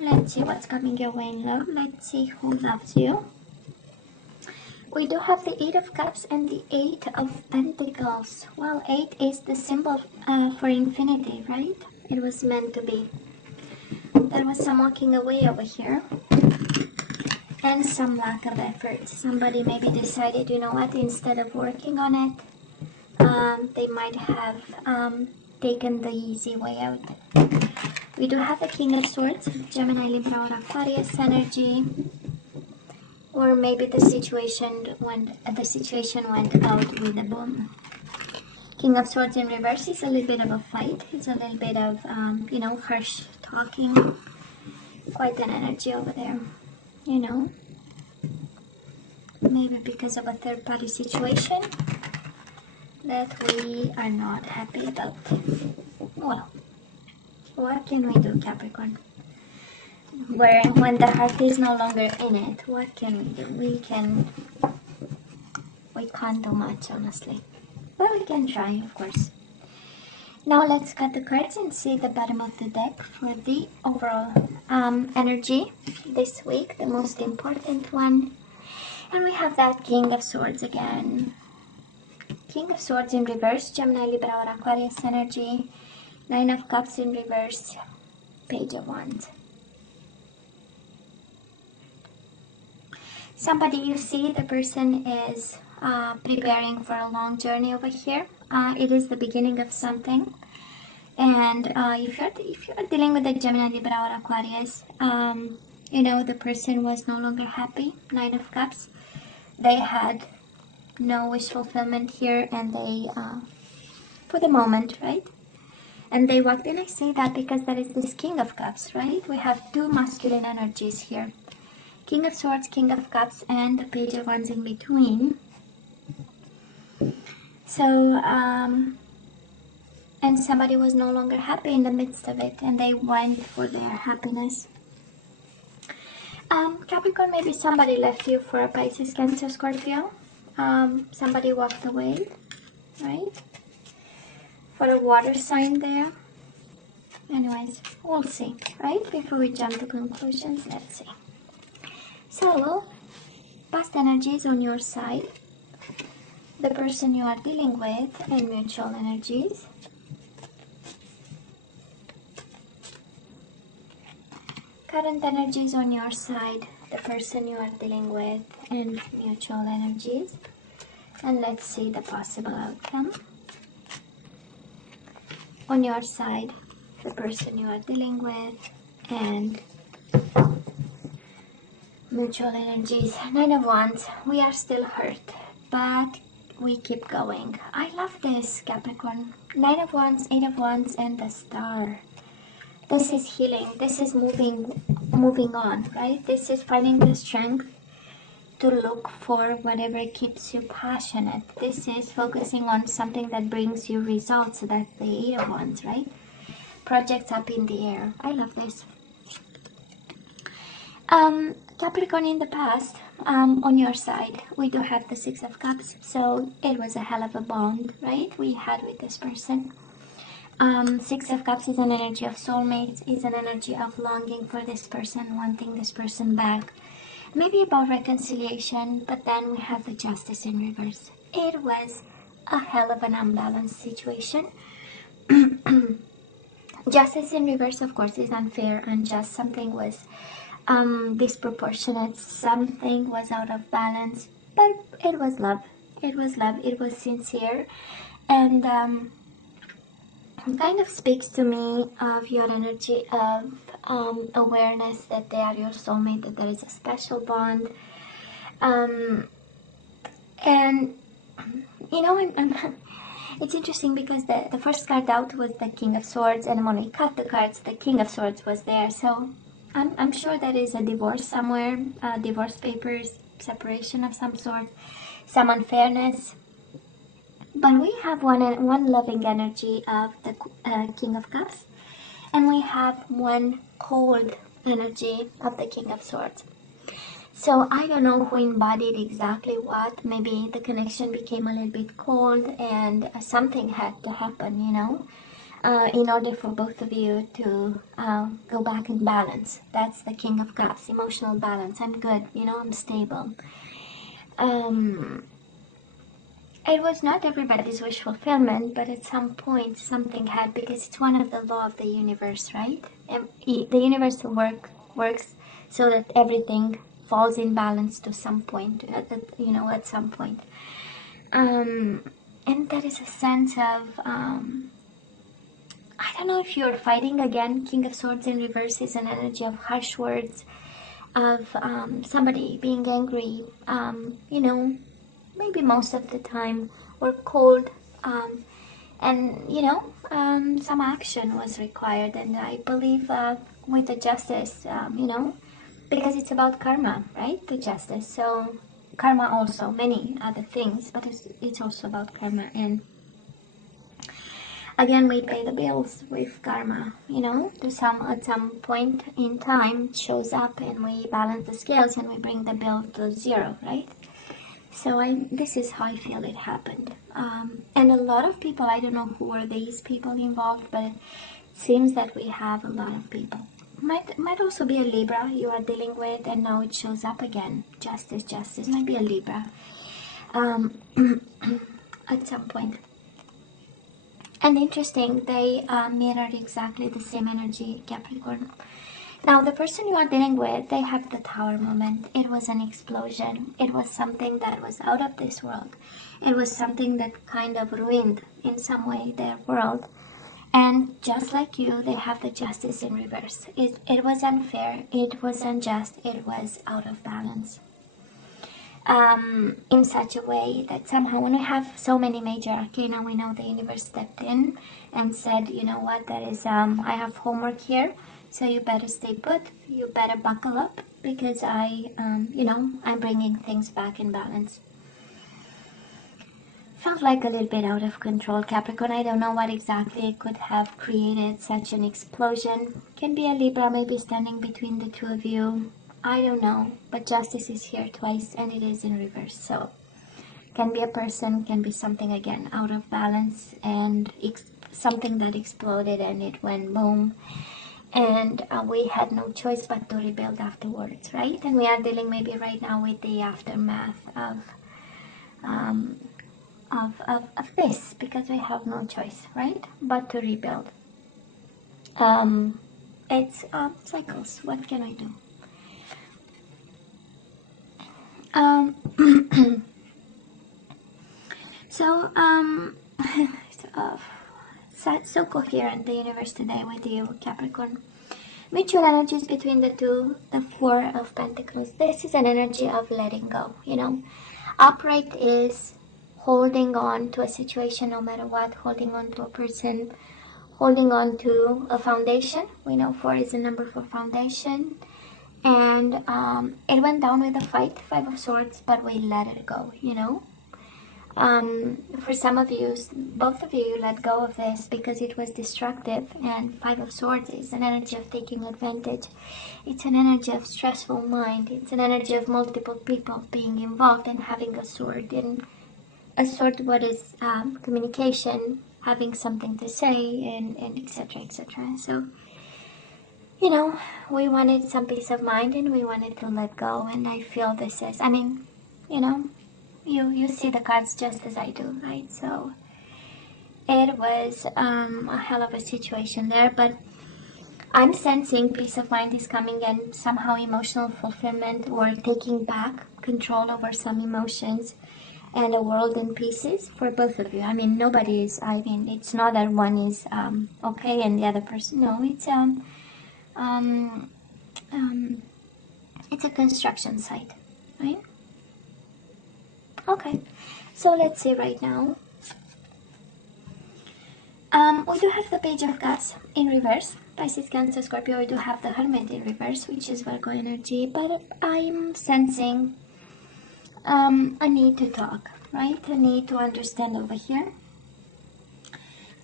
Let's see what's coming your way in love. Let's see who loves you. We do have the Eight of Cups and the Eight of Pentacles. Well, 8 is the symbol for infinity, right? It was meant to be. There was some walking away over here. And some lack of effort. Somebody maybe decided, you know what, instead of working on it, they might have taken the easy way out. We do have the King of Swords, Gemini, Libra, or Aquarius energy. Or maybe the situation went out with a boom. King of Swords in reverse is a little bit of a fight. It's a little bit of, you know, harsh talking. Quite an energy over there, you know. Maybe because of a third-party situation that we are not happy about. Well, what can we do, Capricorn? When the heart is no longer in it, what can we do? We can't do much, honestly. But we can try, of course. Now let's cut the cards and see the bottom of the deck for the overall energy this week, the most important one. And we have that King of Swords again. King of Swords in reverse, Gemini, Libra, or Aquarius energy. Nine of Cups in reverse, Page of Wands. Somebody, you see, the person is preparing for a long journey over here. It is the beginning of something. And if you're dealing with a Gemini, Libra, or Aquarius, you know, the person was no longer happy. Nine of Cups. They had no wish fulfillment here, and they, for the moment, right? And they walked in. I say that because there is this King of Cups, right? We have two masculine energies here. King of Swords, King of Cups, and the Page of Wands in between. So, and somebody was no longer happy in the midst of it, and they went for their happiness. Capricorn, maybe somebody left you for a Pisces, Cancer, Scorpio. Somebody walked away, right? For a water sign there. Anyways, we'll see, right? Before we jump to conclusions, let's see. So, past energies on your side, the person you are dealing with, and mutual energies. Current energies on your side, the person you are dealing with, and mutual energies. And let's see the possible outcome. On your side, the person you are dealing with, and mutual energies. Nine of Wands. We are still hurt, but we keep going. I love this, Capricorn. Nine of Wands, Eight of Wands, and the Star. This is healing. This is moving on, right? This is finding the strength to look for whatever keeps you passionate. This is focusing on something that brings you results. So that's the Eight of Wands, right? Projects up in the air. I love this. Capricorn, in the past, on your side, we do have the Six of Cups. So it was a hell of a bond, right? We had with this person. Six of Cups is an energy of soulmates, is an energy of longing for this person, wanting this person back. Maybe about reconciliation, but then we have the Justice in reverse. It was a hell of an unbalanced situation. Justice in reverse, of course, is unfair, unjust. Something was disproportionate, something was out of balance, but it was love. It was love, it was sincere, and kind of speaks to me of your energy of awareness that they are your soulmate, that there is a special bond. And you know, it's interesting because the first card out was the King of Swords, and when we cut the cards, the King of Swords was there. So I'm sure there is a divorce somewhere, divorce papers, separation of some sort, some unfairness. But we have one loving energy of the King of Cups, and we have one cold energy of the King of Swords. So I don't know who embodied exactly what. Maybe the connection became a little bit cold and something had to happen, you know. in order for both of you to go back in balance. That's the King of Cups, emotional balance. I'm good, you know, I'm stable. It was not everybody's wish fulfillment, but at some point something had, because it's one of the law of the universe, right? The universe works so that everything falls in balance to some point, at some point. And that is a sense of, I don't know if you're fighting again. King of Swords in reverse is an energy of harsh words, of somebody being angry, maybe most of the time, or cold, and some action was required. And I believe with the justice, because it's about karma, right? The justice. So karma also many other things, but it's also about karma. And again, we pay the bills with karma, at some point in time it shows up, and we balance the scales and we bring the bill to zero, right? So this is how I feel it happened. And a lot of people, I don't know who are these people involved, but it seems that we have a lot of people. Might also be a Libra you are dealing with, and now it shows up again. Justice. Might be a Libra at some point. And interesting, they mirrored exactly the same energy, Capricorn. Now, the person you are dealing with, they have the Tower moment. It was an explosion. It was something that was out of this world. It was something that kind of ruined, in some way, their world. And just like you, they have the justice in reverse. It was unfair. It was unjust. It was out of balance. In such a way that somehow, when we have so many major arcana, we know the universe stepped in and said, you know what, that is, I have homework here. So you better stay put, you better buckle up, because I'm bringing things back in balance. Felt like a little bit out of control, Capricorn. I don't know what exactly could have created such an explosion. Can be a Libra maybe standing between the two of you. I don't know, but justice is here twice, and it is in reverse. So can be a person, can be something again out of balance, and something that exploded and it went boom. And we had no choice but to rebuild afterwards, right? And we are dealing maybe right now with the aftermath of this, because we have no choice, right? But to rebuild. It's cycles. What can I do? So so coherent, the universe today with you, Capricorn. Mutual energies between the two, the Four of Pentacles. This is an energy of letting go, Upright is holding on to a situation no matter what, holding on to a person, holding on to a foundation. We know 4 is the number for foundation. And it went down with a fight, 5 of Swords, but we let it go, For some of you, both of you let go of this because it was destructive, and 5 of Swords is an energy of taking advantage. It's an energy of stressful mind. It's an energy of multiple people being involved and having a sword. And a sword, what is communication, having something to say, and etc. etc. So, we wanted some peace of mind, and we wanted to let go. And I feel this is, you see the cards just as I do, right? So it was a hell of a situation there, but I'm sensing peace of mind is coming, and somehow emotional fulfillment, or taking back control over some emotions, and a world in pieces for both of you. Nobody is, it's not that one is okay and the other person, no, it's a construction site, right? Okay, so let's see right now. We do have the Page of Cups in reverse. Pisces, Cancer, Scorpio. We do have the Hermit in reverse, which is Virgo energy. But I'm sensing a need to talk, right? A need to understand over here.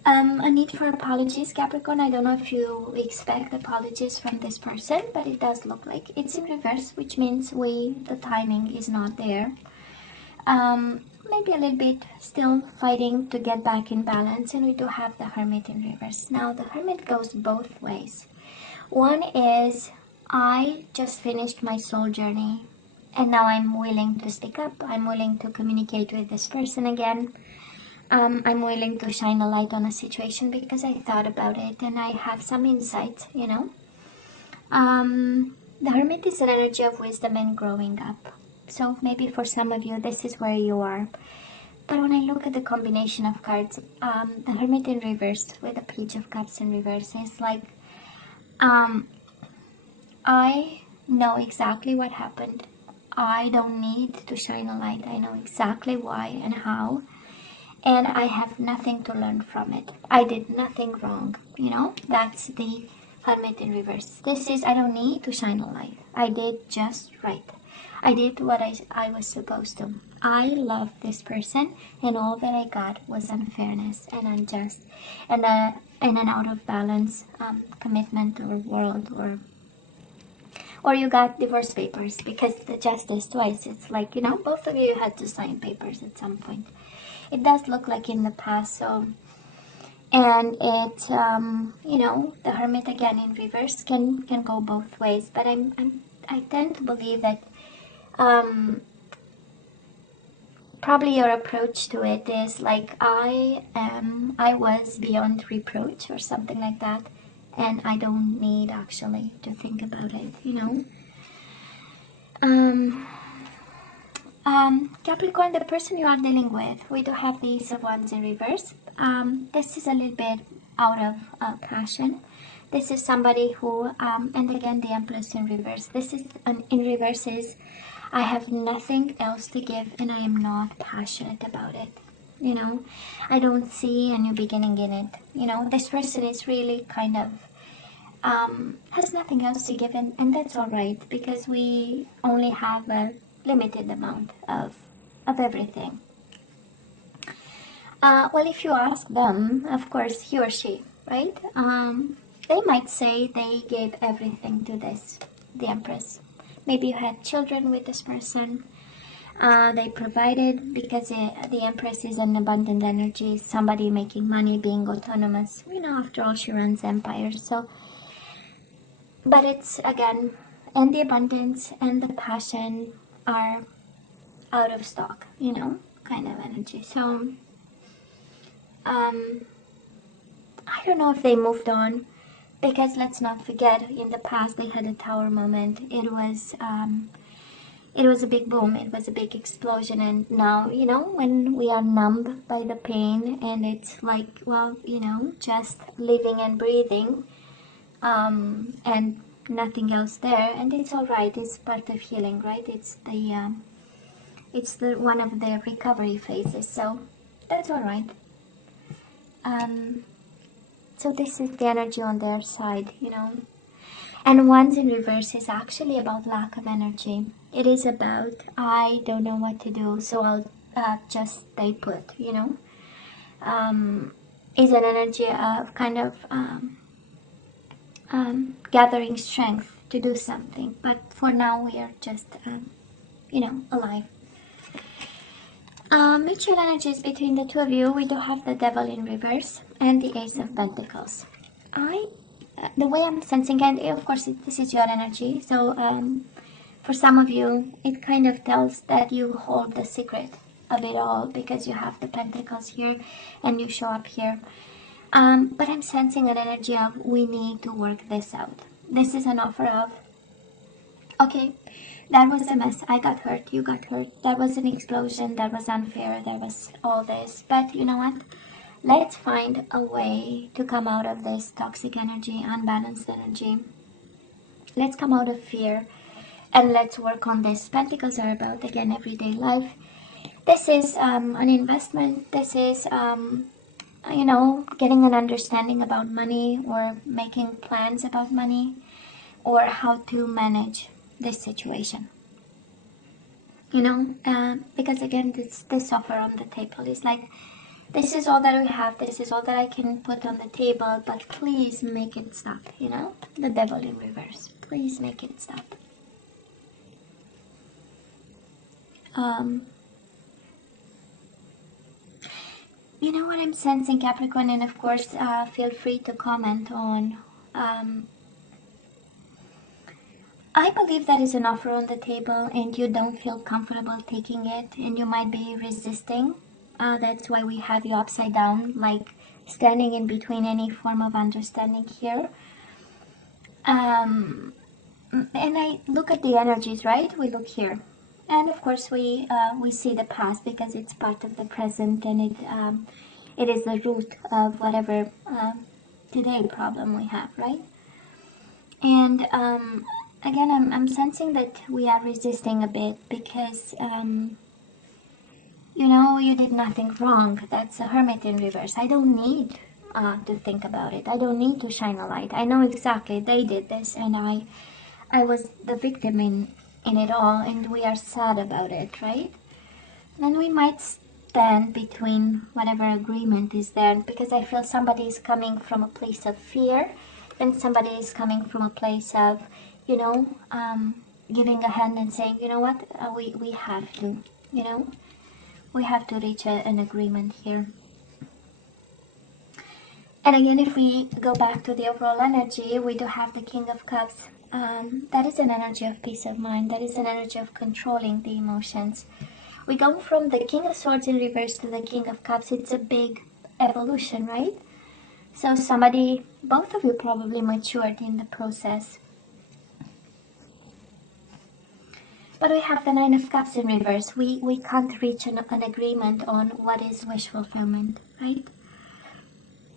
A need for apologies, Capricorn. I don't know if you expect apologies from this person, but it does look like it's in reverse, which means the timing is not there. maybe a little bit still fighting to get back in balance. And we do have the Hermit in reverse. Now the Hermit goes both ways. One is, I just finished my soul journey and now I'm willing to speak up. I'm willing to communicate with this person again. I'm willing to shine a light on a situation because I thought about it and I have some insight, you know. The Hermit is an energy of wisdom and growing up. So maybe for some of you, this is where you are. But when I look at the combination of cards, the Hermit in reverse with the Page of Cups in reverse is like, I know exactly what happened. I don't need to shine a light. I know exactly why and how. And I have nothing to learn from it. I did nothing wrong. You know, that's the Hermit in reverse. This is, I don't need to shine a light. I did just right. I did what I was supposed to. I love this person, and all that I got was unfairness and unjust, and an out of balance commitment or world, or you got divorce papers because the justice twice. It's like, you know, both of you had to sign papers at some point. It does look like in the past. So, and it, you know, the Hermit again in reverse can go both ways. But I tend to believe that probably your approach to it is like, I was beyond reproach or something like that, and I don't need actually to think about it, you know. Capricorn, the person you are dealing with, we do have the Ace of Wands in reverse. This is a little bit out of passion. This is somebody who, and again the Empress in reverse. This is in reverse is, I have nothing else to give and I am not passionate about it. You know, I don't see a new beginning in it. You know, this person is really kind of has nothing else to give, and that's all right, because we only have a limited amount of everything. Well, if you ask them, of course, he or she, right? They might say they gave everything to this, the Empress. Maybe you had children with this person. They provided, because the Empress is an abundant energy, somebody making money, being autonomous. You know, after all, she runs empires. So, but it's again, and the abundance and the passion are out of stock, you know, kind of energy. So, I don't know if they moved on, because let's not forget, in the past they had a tower moment. It was a big boom, it was a big explosion, and now, you know, when we are numb by the pain and it's like, well, you know, just living and breathing, and nothing else there, and it's all right. It's part of healing, right? It's the one of the recovery phases, so that's all right. So this is the energy on their side, you know. And Wands in reverse is actually about lack of energy. It is about, I don't know what to do, so I'll just stay put, you know. Is an energy of kind of gathering strength to do something. But for now, we are just, you know, alive. Mutual energies between the two of you, we do have the Devil in reverse and the Ace of Pentacles. The way I'm sensing, and of course this is your energy, so for some of you it kind of tells that you hold the secret of it all, because you have the Pentacles here and you show up here. But I'm sensing an energy of, we need to work this out. This is an offer of, okay, that was a mess, I got hurt, you got hurt, that was an explosion, that was unfair, there was all this, but you know what? Let's find a way to come out of this toxic energy, unbalanced energy. Let's come out of fear and let's work on this. Pentacles are about, again, everyday life. This is an investment. This is, you know, getting an understanding about money, or making plans about money, or how to manage this situation. You know, because again, this offer on the table is like, this is all that we have, this is all that I can put on the table, but please make it stop, you know? The Devil in reverse. Please make it stop. You know what I'm sensing, Capricorn, and of course, feel free to comment on. I believe there is an offer on the table and you don't feel comfortable taking it and you might be resisting. That's why we have you upside down, like standing in between any form of understanding here. And I look at the energies, right? We look here. And of course we see the past because it's part of the present and it is the root of whatever today problem we have, right? And again, I'm sensing that we are resisting a bit because, you know, you did nothing wrong. That's a Hermit in reverse. I don't need to think about it. I don't need to shine a light. I know exactly they did this and I was the victim in it all and we are sad about it, right? Then we might stand between whatever agreement is there because I feel somebody is coming from a place of fear and somebody is coming from a place of, you know, giving a hand and saying, you know what, we have to, you know, we have to reach an agreement here. And again, if we go back to the overall energy, we do have the King of Cups. That is an energy of peace of mind. That is an energy of controlling the emotions. We go from the King of Swords in reverse to the King of Cups. It's a big evolution, right? So somebody, both of you probably matured in the process. But we have the Nine of Cups in reverse. We can't reach an agreement on what is wish fulfillment, right?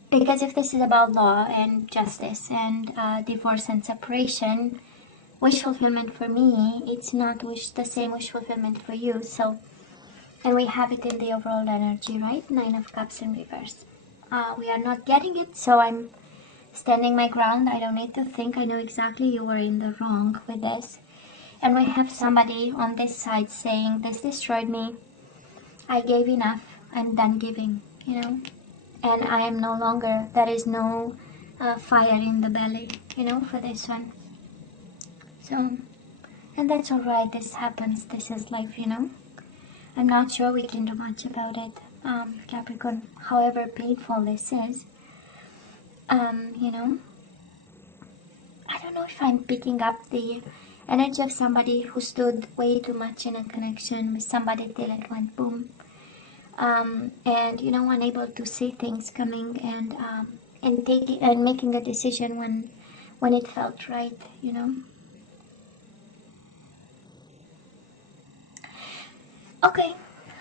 Because if this is about law and justice and divorce and separation, wish fulfillment for me, it's not the same wish fulfillment for you. So, and we have it in the overall energy, right? Nine of Cups in reverse. We are not getting it, so I'm standing my ground. I don't need to think. I know exactly you were in the wrong with this. And we have somebody on this side saying, this destroyed me. I gave enough. I'm done giving, you know. And I am no longer, there is no fire in the belly, you know, for this one. So, and that's all right. This happens. This is life, you know. I'm not sure we can do much about it, Capricorn, however painful this is. You know, I don't know if I'm picking up the energy of somebody who stood way too much in a connection with somebody till it went boom. And you know, unable to see things coming and taking and making a decision when it felt right, you know. Okay,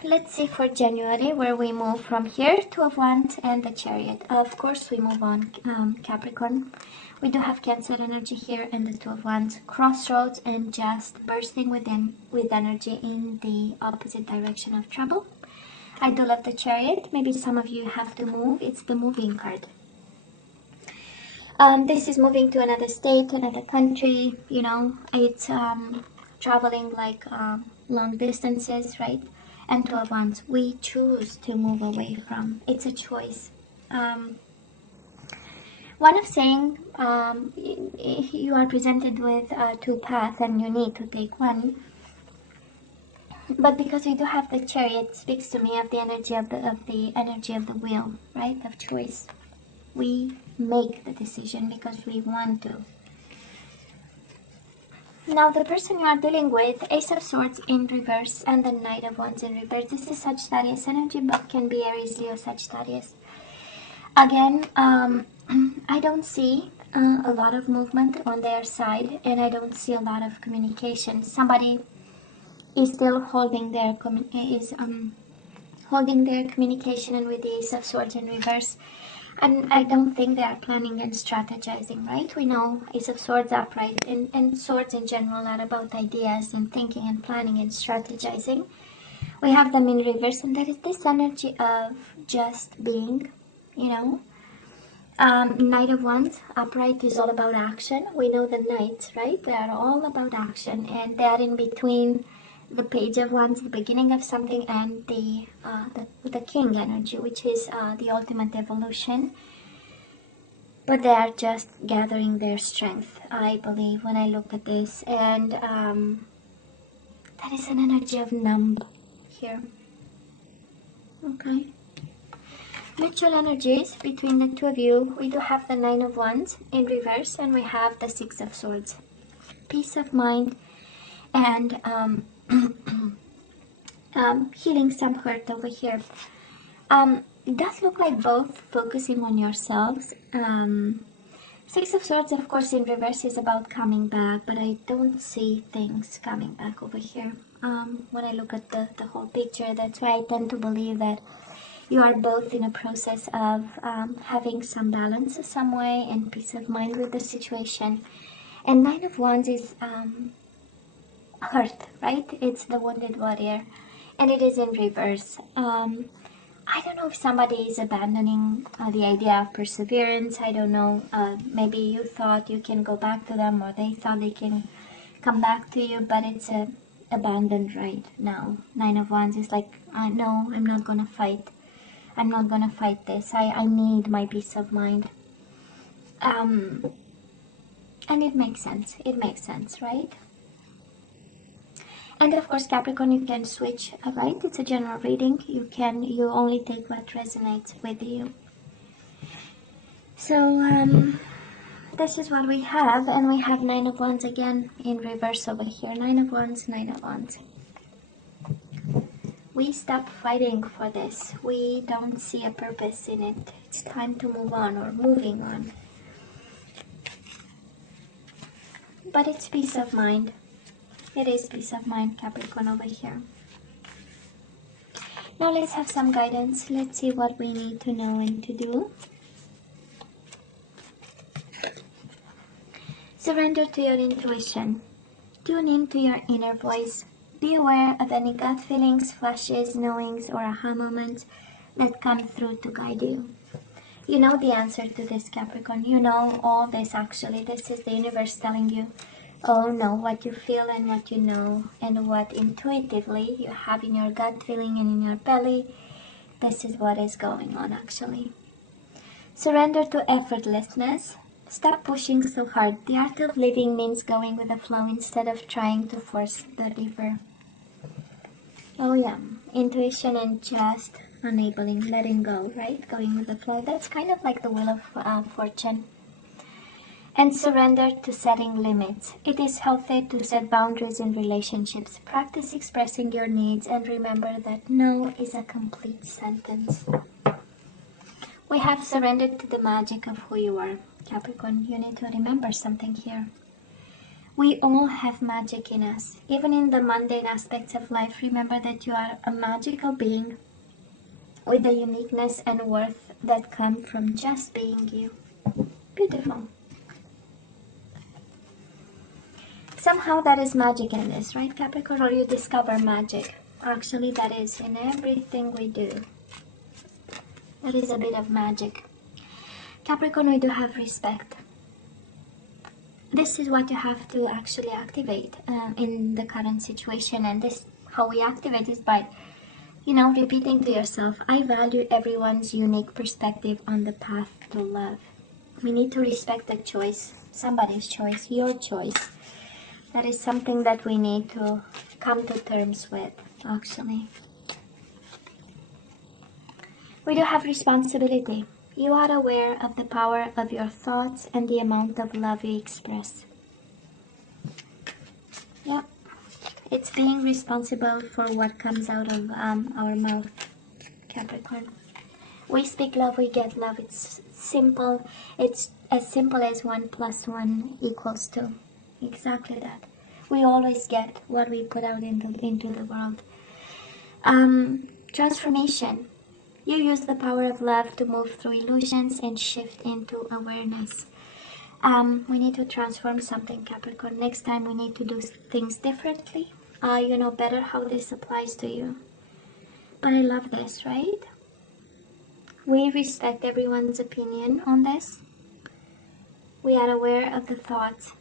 let's see for January where we move from here. Two of Wands and the Chariot. Of course, we move on, Capricorn. We do have Cancer energy here and the Two of Wands. Crossroads and just bursting with energy in the opposite direction of trouble. I do love the Chariot. Maybe some of you have to move. It's the moving card. This is moving to another state, another country, you know. It's traveling like long distances, right? And Two of Wands, we choose to move away from. It's a choice. One of saying you are presented with two paths and you need to take one. But because we do have the Chariot, it speaks to me of the energy of the energy of the will, right? Of choice. We make the decision because we want to. Now the person you are dealing with, Ace of Swords in reverse and the Knight of Wands in reverse. This is Sagittarius energy, but can be Aries, Leo, Sagittarius. Again, I don't see a lot of movement on their side, and I don't see a lot of communication. Somebody is still holding their holding their communication, and with the Ace of Swords in reverse. And I don't think they are planning and strategizing, right? We know Ace of Swords upright and swords in general are about ideas and thinking and planning and strategizing. We have them in reverse, and there is this energy of just being, you know. Knight of Wands upright is all about action. We know the Knights, right? They are all about action, and they are in between the Page of Wands, the beginning of something, and the King energy, which is the ultimate evolution. But they are just gathering their strength, I believe, when I look at this. And that is an energy of numb here. Okay. Mutual energies between the two of you. We do have the Nine of Wands in reverse, and we have the Six of Swords. Peace of mind and healing some hurt over here. It does look like both focusing on yourselves. Six of Swords, of course, in reverse is about coming back, but I don't see things coming back over here. When I look at the whole picture, that's why I tend to believe that you are both in a process of having some balance some way and peace of mind with the situation. And Nine of Wands is hurt, right? It's the wounded warrior, and it is in reverse. I don't know if somebody is abandoning the idea of perseverance. I don't know. Maybe you thought you can go back to them, or they thought they can come back to you, but it's abandoned right now. Nine of Wands is like, no, I'm not gonna fight. I'm not gonna fight this. I need my peace of mind. And it makes sense. It makes sense, right? And of course, Capricorn, you can switch, right? It's a general reading. You only take what resonates with you. So, this is what we have, and we have Nine of Wands again in reverse over here. Nine of Wands, Nine of Wands. We stop fighting for this. We don't see a purpose in it. It's time to move on, or moving on. But it's peace of mind. It is peace of mind, Capricorn, over here. Now let's have some guidance. Let's see what we need to know and to do. Surrender to your intuition. Tune into your inner voice. Be aware of any gut feelings, flashes, knowings, or aha moments that come through to guide you. You know the answer to this, Capricorn. You know all this actually. This is the universe telling you. Oh no, what you feel and what you know, and what intuitively you have in your gut feeling and in your belly. This is what is going on actually. Surrender to effortlessness. Stop pushing so hard. The art of living means going with the flow instead of trying to force the river. Oh yeah, intuition and just enabling, letting go, right? Going with the flow. That's kind of like the wheel of fortune. And surrender to setting limits. It is healthy to set boundaries in relationships. Practice expressing your needs and remember that no is a complete sentence. We have surrendered to the magic of who you are. Capricorn, you need to remember something here. We all have magic in us. Even in the mundane aspects of life, remember that you are a magical being with the uniqueness and worth that come from just being you. Beautiful. Somehow that is magic in this, right, Capricorn? Or you discover magic. Actually, that is in everything we do. There is a bit of magic. Capricorn, we do have respect. This is what you have to actually activate in the current situation. And this, how we activate is by, repeating to yourself, I value everyone's unique perspective on the path to love. We need to respect the choice, somebody's choice, your choice. That is something that we need to come to terms with, actually. We do have responsibility. You are aware of the power of your thoughts and the amount of love you express. Yep. It's being responsible for what comes out of our mouth, Capricorn. We speak love, we get love. It's simple. It's as simple as 1 + 1 = 2. Exactly that. We always get what we put out into the world. Transformation. You use the power of love to move through illusions and shift into awareness. We need to transform something, Capricorn. Next time we need to do things differently. You know better how this applies to you. But I love this, right? We respect everyone's opinion on this. We are aware of the thoughts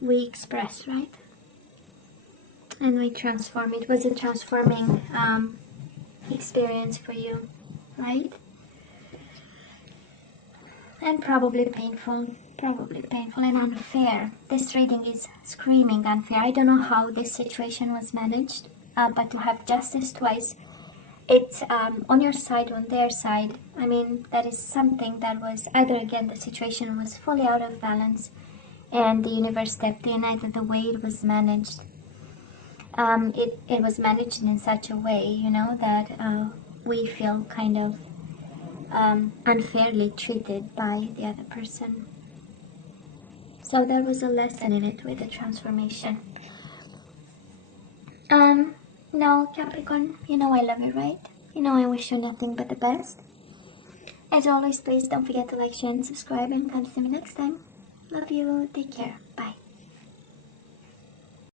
we express, right? And we transform. It was a transforming experience for you, right? And probably painful and unfair. This reading is screaming unfair. I don't know how this situation was managed, but to have justice twice, it's on your side, on their side. I mean, that is something that was either, again, the situation was fully out of balance and the universe stepped in, either the way it was managed. It was managed in such a way, you know, that we feel kind of unfairly treated by the other person. So there was a lesson in it with the transformation. Now, Capricorn, you know I love you, right? You know I wish you nothing but the best. As always, please don't forget to like, share, and subscribe, and come see me next time. Love you. Take care. Bye.